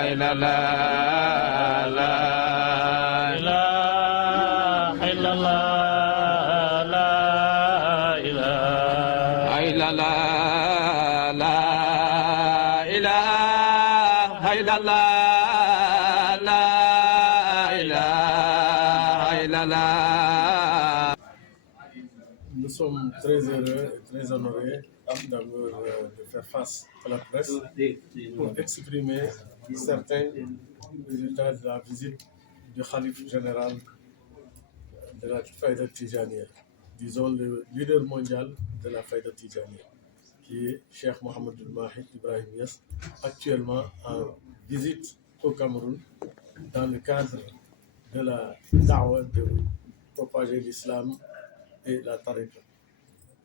إلا الله لا إله إلا الله لا إله إلا الله لا إله إلا الله لا إله إلا الله. Nous sommes très heureux et très honorés d'abord de faire face à la presse pour exprimer certains résultats de la visite du Khalife général de la Faïda Tijaniya, disons le leader mondial de la Faïda Tijaniya, qui est Cheikh Mohamed Mahi Ibrahim Niass, actuellement en visite au Cameroun dans le cadre de la da'wa de propager l'islam et la tariqa.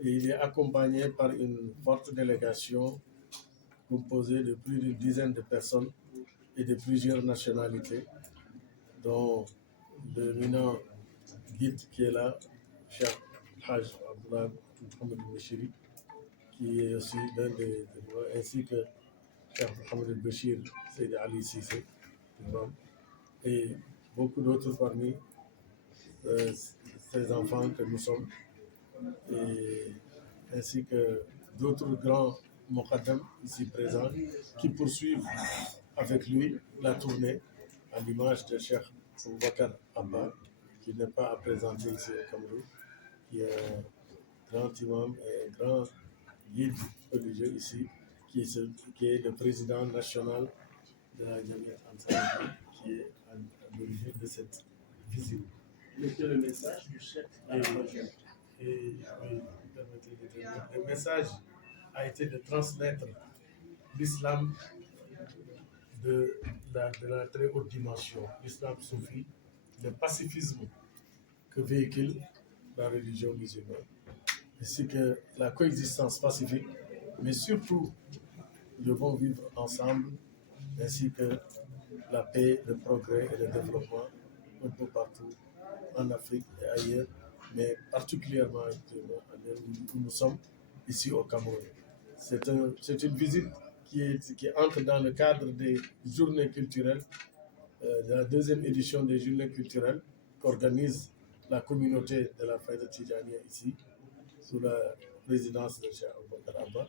Et il est accompagné par une forte délégation composée de plus d'une dizaine de personnes et de plusieurs nationalités, dont le éminent guide qui est là, Cheikh Haj Abdullah Mohamed Bachiri, qui est aussi l'un des ainsi que Cheikh Mohamed Bachir Seydi Ali Sissé, et beaucoup d'autres parmi ces enfants que nous sommes, et ainsi que d'autres grands Mokaddam ici présents qui poursuivent avec lui la tournée, à l'image de Cheikh Boubacar Abba, qui n'est pas à présenter ici au Cameroun, qui est un grand imam et un grand guide religieux ici, qui est le président national de la Jamia Ansar, qui est à l'origine de cette visite. Quel est le message du chef à la région? Et oui, le message a été de transmettre l'islam de la très haute dimension, l'islam soufi, le pacifisme que véhicule la religion musulmane, ainsi que la coexistence pacifique, mais surtout le bon vivre ensemble, ainsi que la paix, le progrès et le développement un peu partout en Afrique et ailleurs, mais particulièrement à l'heure où nous sommes ici au Cameroun. C'est une visite qui entre dans le cadre des journées culturelles, de la deuxième édition des journées culturelles qu'organise la communauté de la Faïda Tijaniya ici, sous la présidence de Cheikh Aboubacar Abba,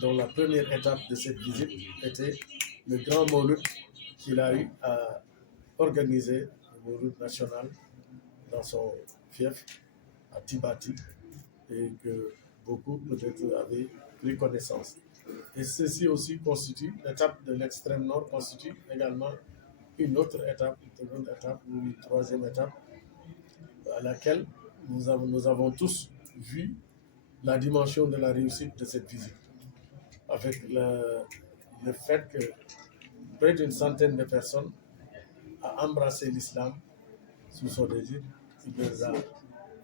dont la première étape de cette visite était le grand Mawlud qu'il a eu à organiser, le Mawlud national, dans son fief à Tibati, et que beaucoup peut-être avaient pris connaissance. Et ceci aussi constitue, l'étape de l'extrême nord constitue également une autre étape, une troisième étape, à laquelle nous avons tous vu la dimension de la réussite de cette visite, avec le fait que près d'une centaine de personnes a embrassé l'islam sous son désir. Il les a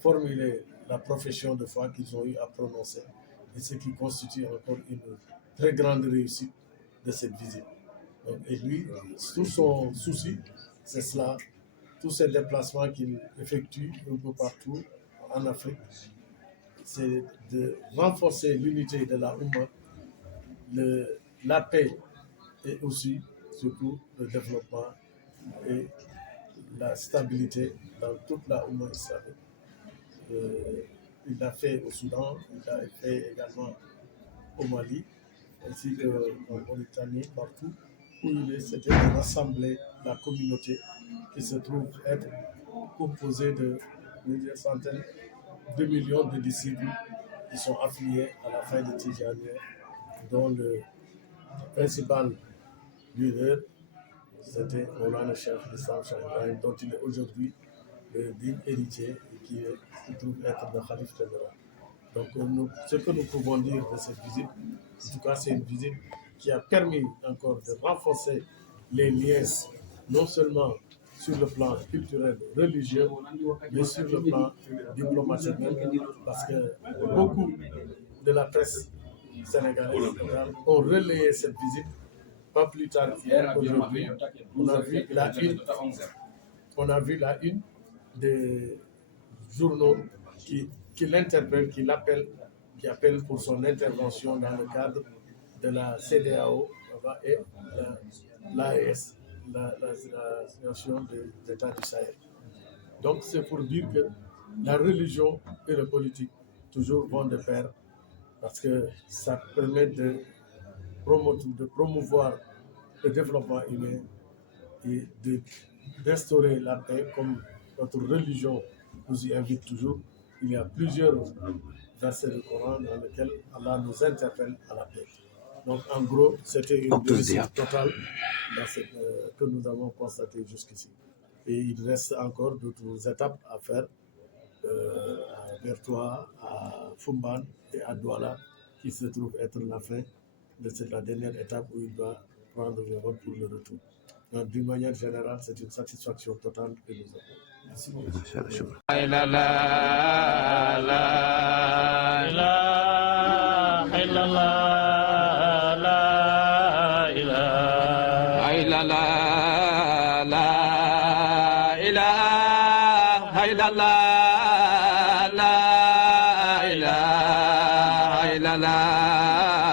formulé la profession de foi qu'ils ont eu à prononcer, et ce qui constitue encore une très grande réussite de cette visite. Donc, et lui, tout son souci, c'est cela, tous ces déplacements qu'il effectue un peu partout en Afrique, c'est de renforcer l'unité de la Oumma, la paix et aussi, surtout, le développement et la stabilité dans toute la Oumma islamique. Il l'a fait au Soudan, il l'a fait également au Mali, ainsi qu'en Mauritanie, partout où il est, c'était de rassembler la communauté qui se trouve être composée de plusieurs centaines de millions de disciples qui sont affiliés à la Faïda Tijaniya, dont le principal leader, c'était Maulana Cheikh Islam Cheikh Ibrahim, dont il est aujourd'hui le digne héritier et qui se trouve être le Khalife général. Donc, ce que nous pouvons dire de cette visite, en tout cas, c'est une visite qui a permis encore de renforcer les liens, non seulement sur le plan culturel, religieux, mais sur le plan diplomatique, parce que beaucoup de la presse sénégalaise ont relayé cette visite. Pas plus tard qu'aujourd'hui, on a vu la une des journaux qui l'interpelle, qui appelle pour son intervention dans le cadre de la CEDEAO et l'AES, l'Association des États du Sahel. Donc c'est pour dire que la religion et la politique toujours vont de pair parce que ça permet de promouvoir le développement humain et d'instaurer la paix comme notre religion nous y invite toujours. Il y a plusieurs versets du Coran dans lesquels Allah nous interpelle à la paix. Donc en gros, c'était une réussite totale que nous avons constatée jusqu'ici. Et il reste encore d'autres étapes à faire à Bertois, à Fumban et à Douala, qui se trouve être la fin de la dernière étape où il doit prendre le vol pour le retour. Donc, d'une manière générale, c'est une satisfaction totale que nous avons. Merci beaucoup. la